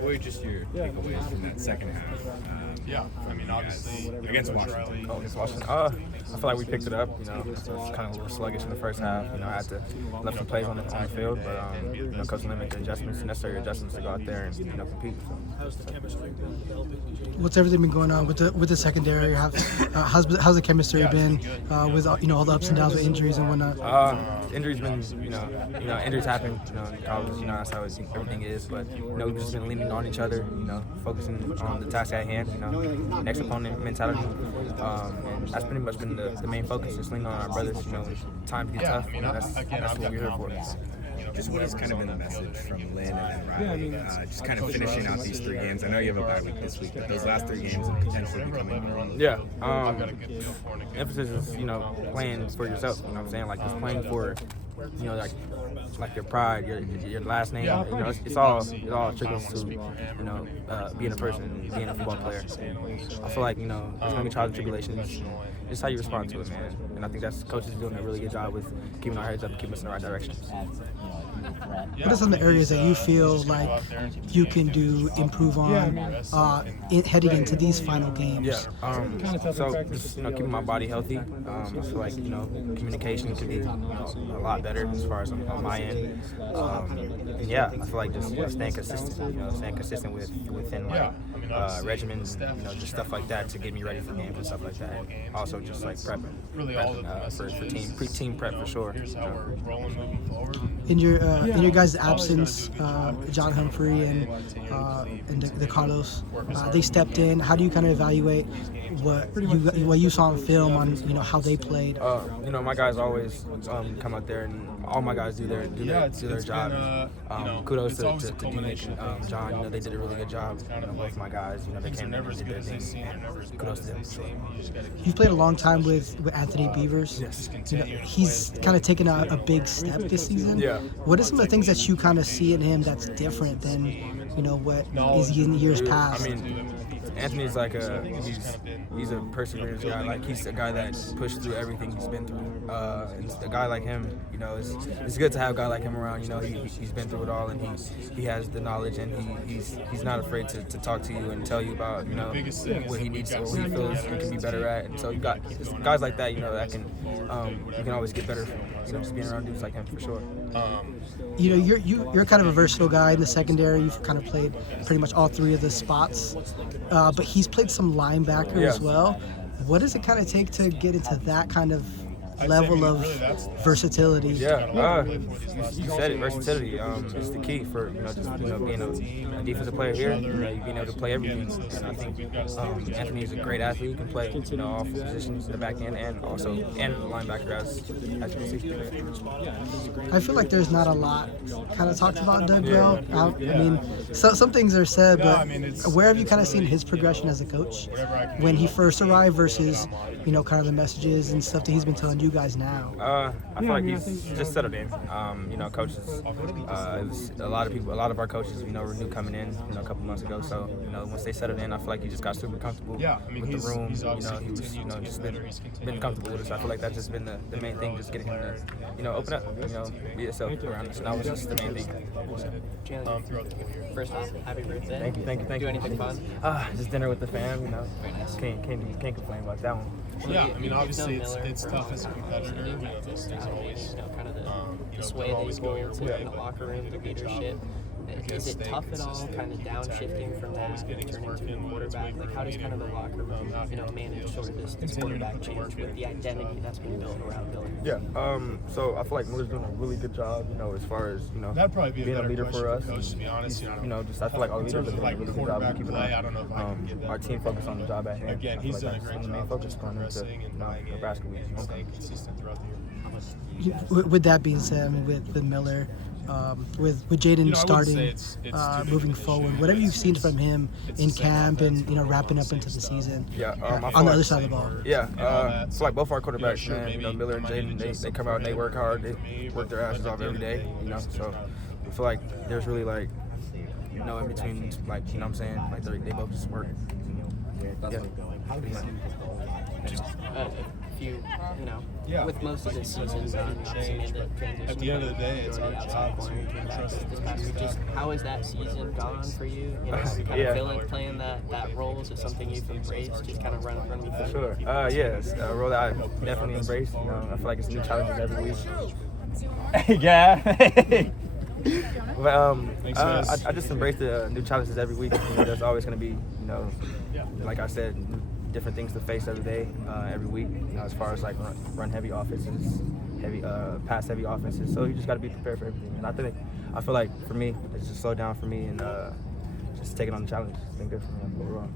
What were just your takeaways from that second half? Obviously against Washington. Against Washington. I feel like we picked it up. It was kind of a little sluggish in the first half. I had to left some plays on the field, but Coach Lynn made the necessary adjustments to go out there and compete. So. How's the chemistry been developing? What's everything been going on with the secondary? How's the chemistry been with all the ups and downs with injuries and whatnot? Injuries been injuries happen. In college, that's how everything is. But we've just been leaning on each other. Focusing on the task at hand. Next opponent mentality. And that's pretty much been the main focus. Just leaning on our brothers. Time to get tough. That's what we're here for. Just what has kind of been the message from Lynn and Riley? Just kind of finishing out these 3 games. I know you have a bye week this week, but those last 3 games and potentially becoming. Yeah. Emphasis is playing for yourself. You know what I'm saying? Like just playing for like your pride, your last name. It all trickles to being a person, being a football player. I feel like there's gonna be trials and tribulations. It's how you respond to it, man. And I think that's coaches doing a really good job with keeping our heads up and keeping us in the right direction. What are some of the areas that you feel like you can improve on heading into these final games? Yeah. So just keeping my body healthy. I feel like communication could be a lot better as far as on my end. I feel like just staying consistent within my regimens, just stuff like that to get me ready for games and stuff like that. Also just like prepping for team prep for sure. In your guys' absence, John Humphrey and the Carlos, they stepped in. How do you kind of evaluate what you saw on film on how they played? My guys always come out there, and all my guys do their job. Kudos to D-Nick and John. They did a really good job. Both my guys, they came in and did their thing. And kudos to them. You've played a long time with Anthony Beavers. Yes. He's kind of taken a big step this season. Yeah. What are some of the things that you kind of see in him that's different than what is in years past? Anthony's like he's a perseverance guy. Like he's a guy that pushed through everything he's been through. And a guy like him, it's good to have a guy like him around. He's been through it all, and he has the knowledge, and he's not afraid to talk to you and tell you about what he needs or what he feels he can be better at. And so you got guys like that, that can you can always get better from just being around dudes like him for sure. You're kind of a versatile guy in the secondary. You've kind of played pretty much all 3 of the spots, but he's played some linebacker as well. What does it kind of take to get into that kind of level of versatility? Yeah, you said it. Versatility is the key for being a defensive player here. Being able to play everything. And I think Anthony is a great athlete. He can play all 4 positions in the back end and linebacker as you can see. I feel like there's not a lot kind of talked about Doug Bell. Some things are said, but where have you kind of seen his progression as a coach when he first arrived versus kind of the messages and stuff that he's been telling you guys now? I feel like he's just settled in. Coaches, a lot of our coaches, were new coming in, a couple months ago. So, once they settled in, I feel like he just got super comfortable with the room. He was, just been comfortable with us. I feel like that's just been the main thing, just getting him to, open up, be yourself around us. And that was just the main thing. First off, happy birthday. Thank you. Do anything fun? Just dinner with the fam, Can't complain about that one. Obviously it's tough as a competitor. Those things always, kind of the sway that you hold in the locker room, the leadership. Is it tough at all, kind of downshifting from that and turning to a quarterback? Like, how does kind of the locker room, manage sort of this quarterback change with the identity that's been built around Billy? Yeah. So I feel like Miller's doing a really good job, as far as that'd probably be being a leader for us. Coach, to be honest, I feel like all leaders are doing a really good job of keeping our team focused on the job at hand. Again, he's done a great job. Main focus going into Nebraska week. Staying consistent throughout the year. With that being said, with Miller, with Jaden starting, moving forward, whatever you've seen from him in camp and wrapping up into the season, on the other side of the ball. Yeah, it's like both our quarterbacks, man. Miller and Jaden, they come out and they work hard. They work their asses off every day. So I feel like there's really in between, what I'm saying, they both just work. Yeah. you with most of this season done, At the end of the day, it's our job to trust the just how has that season gone for you? You know, kind of feel like playing that role? Is it something you've embraced? Just kind of run me through. Sure. It's a role that I definitely embrace. You know, I feel like it's new challenges every week. Yeah. But I just embrace the new challenges every week. You know, there's always going to be, you know, like I said, different things to face every day, every week. You know, as far as like run heavy offenses, pass heavy offenses. So you just got to be prepared for everything. And I feel like for me, it's just slowed down for me and just taking on the challenge. It's been good for me overall.